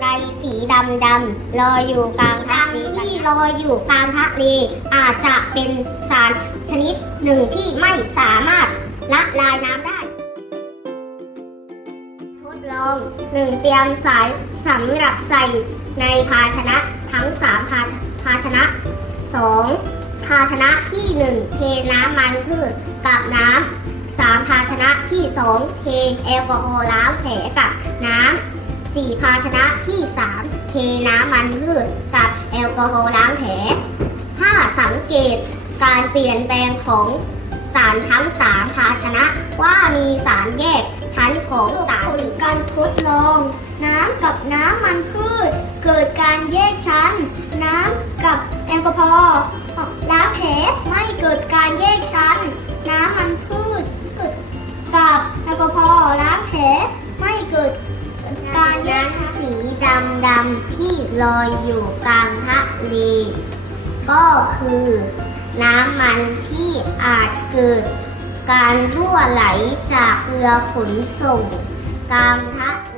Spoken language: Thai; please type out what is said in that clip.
ไรสีดำดำลอยอยู่กลางทะเลที่ลอยอยู่กลางทะเลอาจจะเป็นสารชนิดหนึ่งที่ไม่สามารถละลายน้ำได้ ทดลอง 1. เตรียมสายสำหรับใส่ในภาชนะทั้ง3ภาภาชนะ 2. ภาชนะที่1เทน้ำมันพืชกับน้ำ 3. ภาชนะที่2เทแอลกอฮอล์ล้างแผลกับน้ำ 4. ภาชนะที่ 3 เทน้ำมันพืชกับแอลกอฮอล์ล้างแผล 5. สังเกตการเปลี่ยนแปลงของสารทั้ง 3 ภาชนะว่ามีสารแยกชั้นของสารผลการทดลอง น้ำกับน้ำมันพืช เกิดการแยกชั้น น้ำกับแอลกอฮอล์ำที่ลอยอยู่กลางทะเล ก็คือน้ำมันที่อาจเกิดการรั่วไหลจากเรือขนส่งกลางทะเล